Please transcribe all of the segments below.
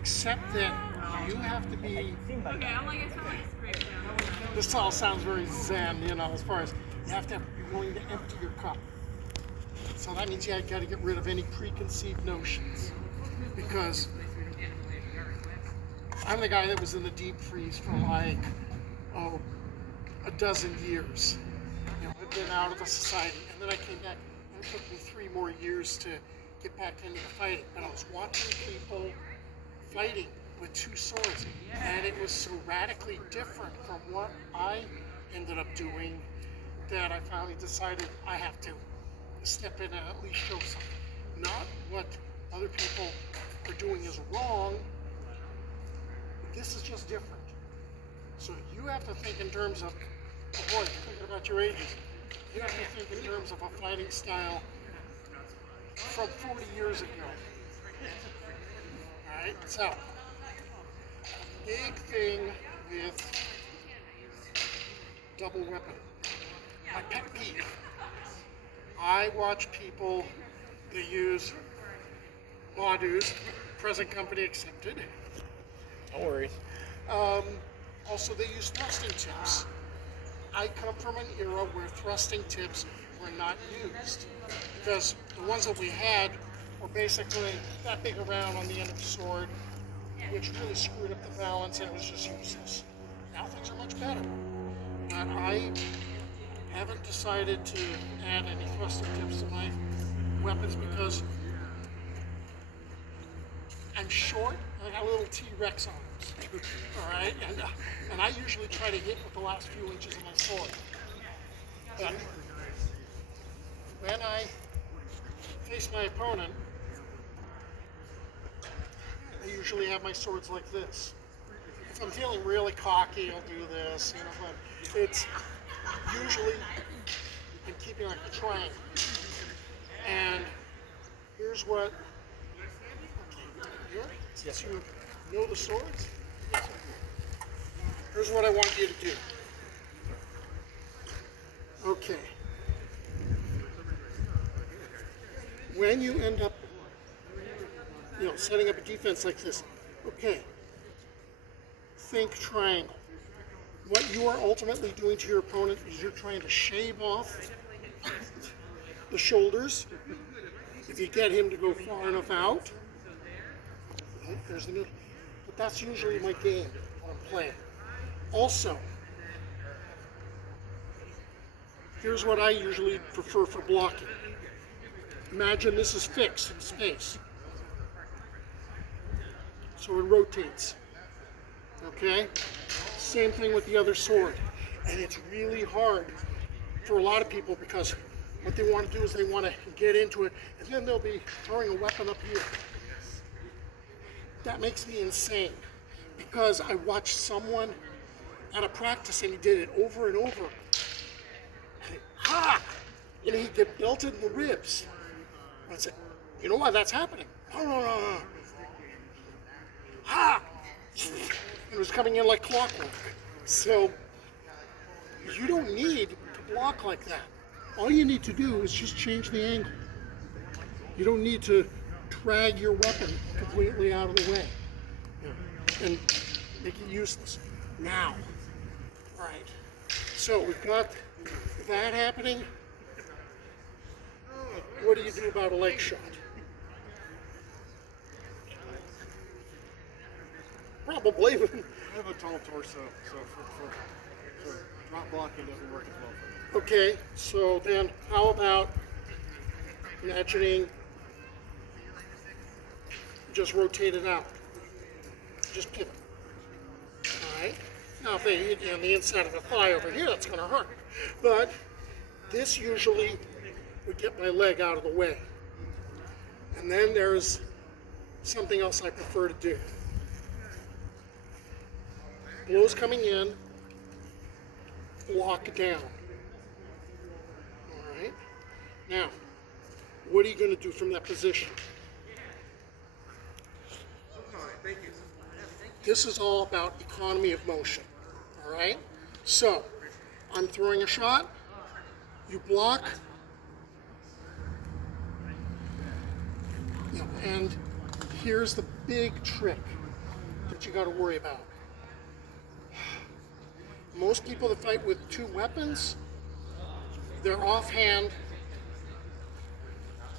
except that you have to be. Okay, I'm like, it's like scrape down. This all sounds very zen, you know, as far as you have to be willing to empty your cup. So that means you got to get rid of any preconceived notions, because I'm the guy that was in the deep freeze for like a dozen years. You know, I've been out of the society, and then I came back. And it took me 3 more years to get back into the fighting. But I was watching people fighting with 2 swords, and it was so radically different from what I ended up doing that I finally decided I have to step in and at least show something. Not what other people are doing is wrong. This is just different. So you have to think in terms of, oh boy, thinking about your ages, you have to think in terms of a fighting style from 40 years ago. Alright, so, big thing with double weapon. My pet peeve. I watch people that use Wadus, present company accepted. No worries. Also, they use thrusting tips. I come from an era where thrusting tips were not used, because the ones that we had were basically that big around on the end of the sword, which really screwed up the balance, and it was just useless. Now things are much better. But I haven't decided to add any thrusting tips to my weapons because I'm short and I got a little T-Rex arms. All right, and I usually try to hit with the last few inches of my sword. But when I face my opponent, I usually have my swords like this. If I'm feeling really cocky, I'll do this, you know, but it's usually I'm keeping like a triangle. And here's what, okay, since you know the swords, here's what I want you to do. Okay. When you end up, setting up a defense like this, okay, think triangle. What you are ultimately doing to your opponent is you're trying to shave off the shoulders. If you get him to go far enough out, okay, there's the middle. But that's usually my game when I'm playing. Also, here's what I usually prefer for blocking. Imagine this is fixed in space. So it rotates. Okay? Same thing with the other sword. And it's really hard for a lot of people because what they want to do is they want to get into it and then they'll be throwing a weapon up here. That makes me insane because I watched someone at a practice and he did it over and over. Ha! And he'd get belted in the ribs. I said, you know why that's happening? Ha! It was coming in like clockwork. So you don't need to block like that. All you need to do is just change the angle. You don't need to drag your weapon completely out of the way and make it useless. Now, all right. So we've got that happening. What do you do about a leg shot? Probably. I have a tall torso, so for drop blocking doesn't work as well for me. Okay, so then how about imagining just rotate it out? Just pivot. Alright? Now if they hit you on the inside of the thigh over here, that's going to hurt. But this usually would get my leg out of the way. And then there's something else I prefer to do. Blows coming in, block down. All right. Now, what are you going to do from that position? This is all about economy of motion. All right. So, I'm throwing a shot. You block. And here's the big trick. that you got to worry about. Most people that fight with two weapons, they're offhand.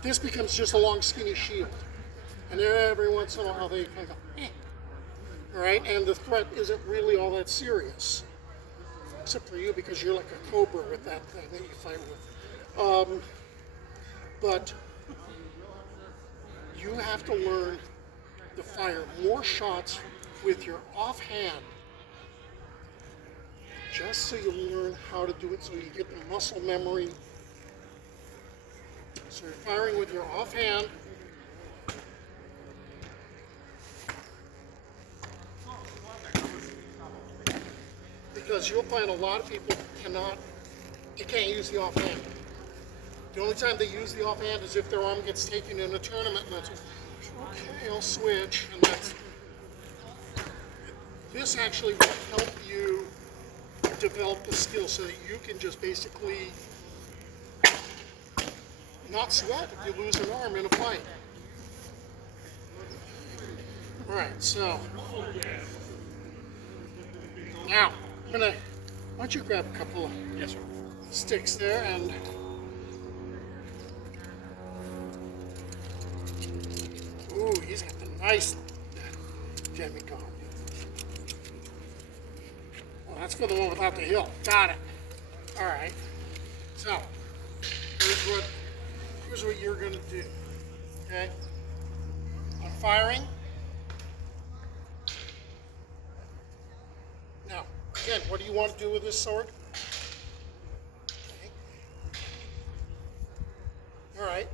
This becomes just a long, skinny shield. And every once in a while they kind of go, eh. All right? And the threat isn't really all that serious. Except for you, because you're like a cobra with that thing that you fight with. But you have to learn to fire more shots with your offhand, just so you learn how to do it, so you get the muscle memory. So you're firing with your offhand. Because you'll find a lot of people can't use the offhand. The only time they use the offhand is if their arm gets taken in a tournament, and that's okay, I'll switch. And this actually will help you develop the skill so that you can just basically not sweat if you lose an arm in a fight. All right, so now why don't you grab a couple of sticks there and ooh, he's got the nice demigod. Well, that's for the one without the hill. Got it. All right. So here's what you're gonna do. Okay. I'm firing. Now, again, what do you want to do with this sword? Okay. All right.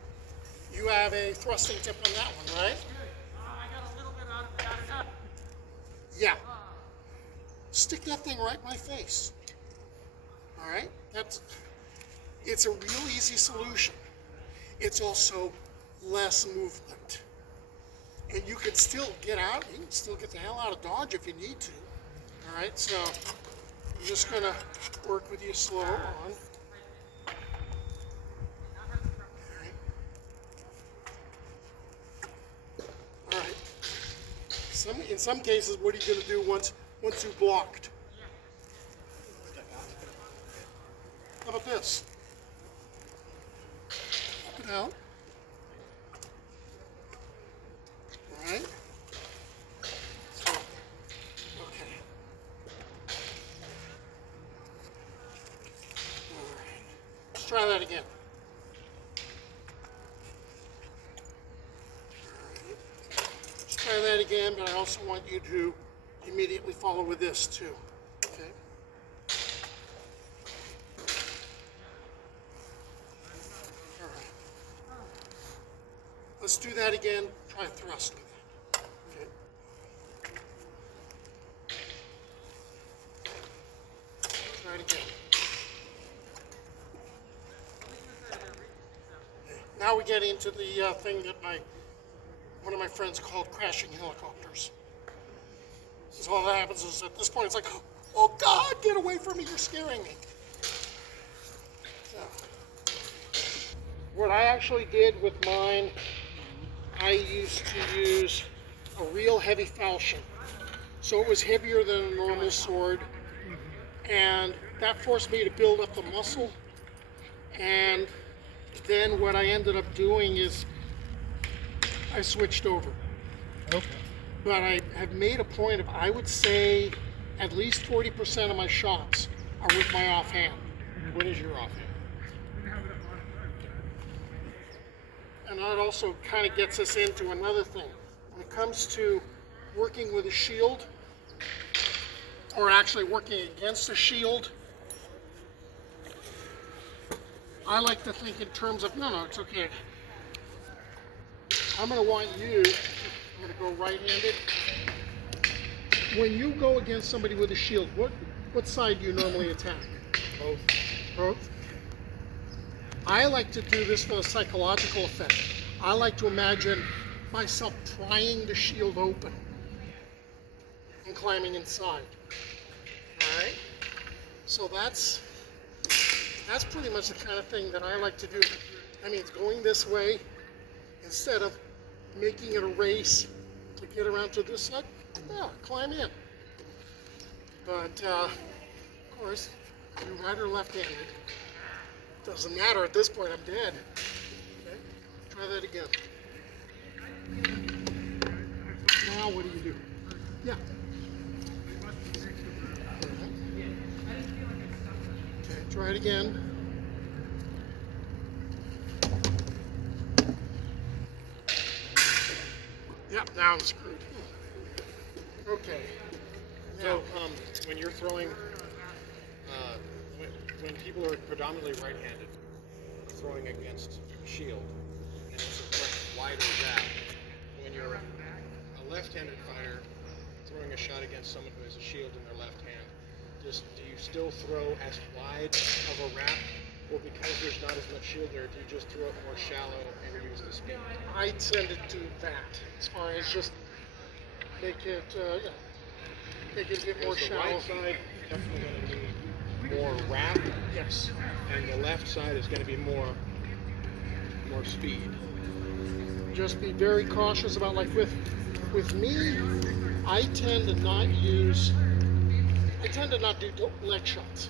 You have a thrusting tip on that one, right? I got a little bit out of it. Yeah. Stick that thing right in my face. All right? It's a real easy solution. It's also less movement. And you can still get out, you can still get the hell out of Dodge if you need to. All right, so I'm just gonna work with you slow on. All right. In some cases, what are you gonna do once you've blocked? How about this? Up and out. All right. So, okay. All right. Let's try that again. All right. Let's try that again, but I also want you to immediately follow with this too. Okay. All right. Let's do that again. Try thrust with it. Okay. Try it again. Okay. Now we get into the thing that one of my friends called crashing helicopters. So all that happens is at this point it's like, oh God, get away from me, you're scaring me. So, what I actually did with mine, I used to use a real heavy falchion. So it was heavier than a normal sword. And that forced me to build up the muscle. And then what I ended up doing is I switched over. Okay. But I have made a point of, I would say, at least 40% of my shots are with my offhand. what is your offhand? And that also kind of gets us into another thing. When it comes to working with a shield, or actually working against a shield, I like to think in terms of, no, it's okay. I'm going to want you, I'm going to go right-handed. When you go against somebody with a shield, what side do you normally attack? Both. Both? I like to do this for a psychological effect. I like to imagine myself prying the shield open and climbing inside. All right? So that's pretty much the kind of thing that I like to do. I mean, it's going this way instead of making it a race to get around to this side. Yeah, climb in. But, of course, you right or left-handed. Doesn't matter at this point, I'm dead. Okay, try that again. Now what do you do? Yeah. Okay, try it again. Yep, now I'm screwed. Okay. So when you're throwing, when people are predominantly right-handed, throwing against a shield, and it's a much wider gap. When you're a left-handed fighter throwing a shot against someone who has a shield in their left hand, do you still throw as wide of a wrap, or because there's not as much shield there, do you just throw it more shallow and use the speed? I tend to do that as far as just make it, make it a bit more The shallow. right side is definitely going to need more wrap, Yes. and the left side is going to be more speed. Just be very cautious about, like with me, I tend to not do leg shots.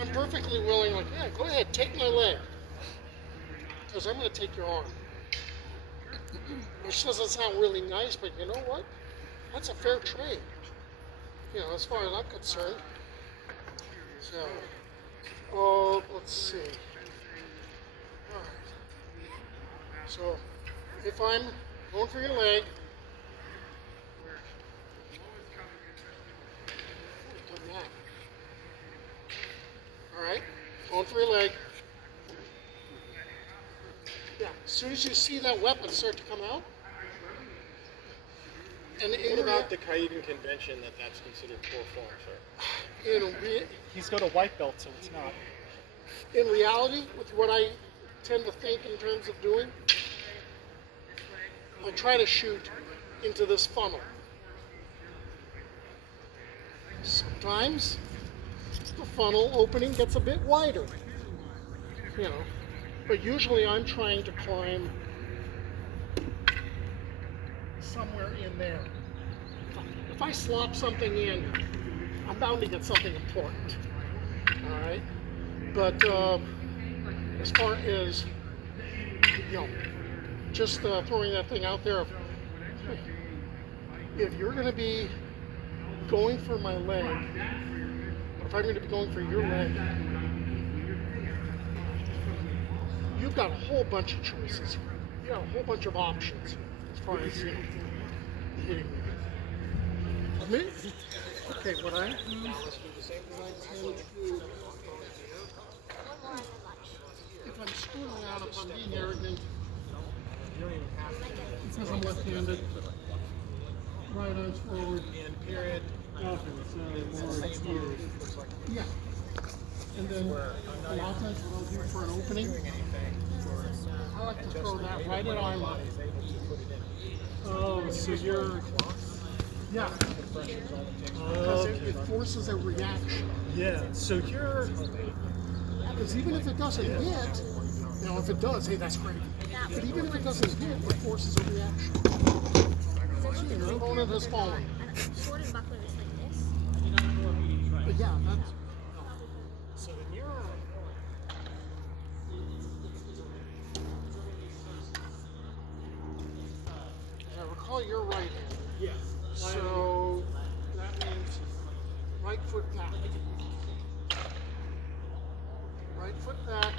I'm perfectly willing, like, yeah, go ahead, take my leg. Because I'm going to take your arm. Which doesn't sound really nice, but you know what? That's a fair trade. You know, as far as I'm concerned. So, let's see. All right. So, if I'm going for your leg, all right, going for your leg. Yeah, as soon as you see that weapon start to come out, and What about the Caidin convention that's considered poor form, sir? He's got a white belt, so it's not. In reality, with what I tend to think in terms of doing, I try to shoot into this funnel. Sometimes the funnel opening gets a bit wider, you know, but usually I'm trying to climb somewhere in there. If I slop something in, I'm bound to get something important. All right, but as far as, you know, just throwing that thing out there, if you're going to be going for my leg, or if I'm going to be going for your leg, you've got a whole bunch of choices. You got a whole bunch of options as far as, you know, hitting me. Okay, what I do is I tend to, if I'm screwing around, if I'm being arrogant, because I'm left-handed, right arm's forward, Period. okay, so more exposed. Yeah. And then a lot of times what I'll do for an opening, I like to throw that right at arm line. Oh, so you're, yeah. Because it forces a reaction. Yeah, so you're. Because even if it doesn't hit, you know, if it does, hey, that's great. But even if it doesn't hit, it forces a reaction. So your opponent has fallen. Sword and buckler is like this. But yeah, that's. So then you're. As I recall, you're right-handed. Yeah. So that means right foot back. Right foot back.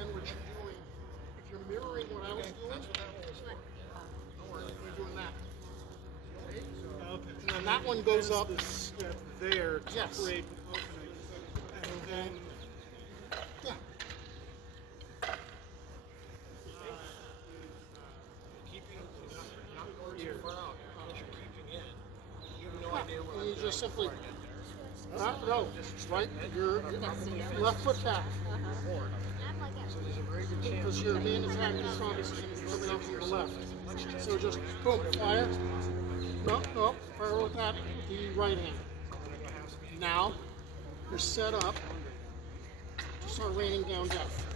And what you're doing, if you're mirroring what I was doing, you're doing that. Okay? And then that one goes up. Step there to Yes. create an opening. And then Yeah. And you just simply, no, right, your left foot back. Because your main attack is obviously coming out from the left. So just boom, fire. No, fire with that, the right hand. Now, you're set up to start raining down death.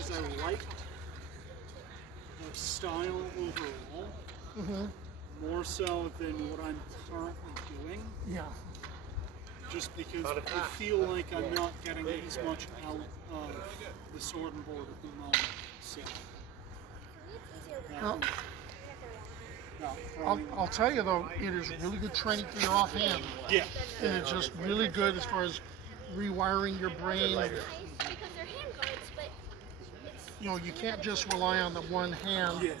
is I like the style overall, more so than what I'm currently doing, Yeah. just because I feel like I'm not getting as much out of the sword and board at the moment. So, Well, no, I'll tell you though, it is really good training for your offhand. yeah, And it's just really good as far as rewiring your brain. Nice because they're hand guards, but You know, you can't just rely on the one hand yeah.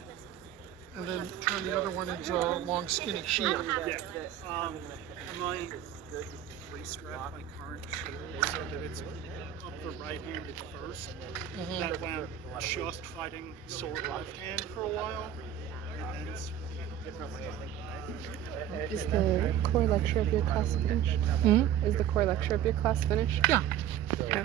and then turn the other one into a long skinny shield. Yeah. I might re-strap my current shield so that it's up the right-handed first. That way I'm just fighting sword left-hand for a while. And then Is the core lecture of your class finished? Is the core lecture of your class finished? Yeah. Okay.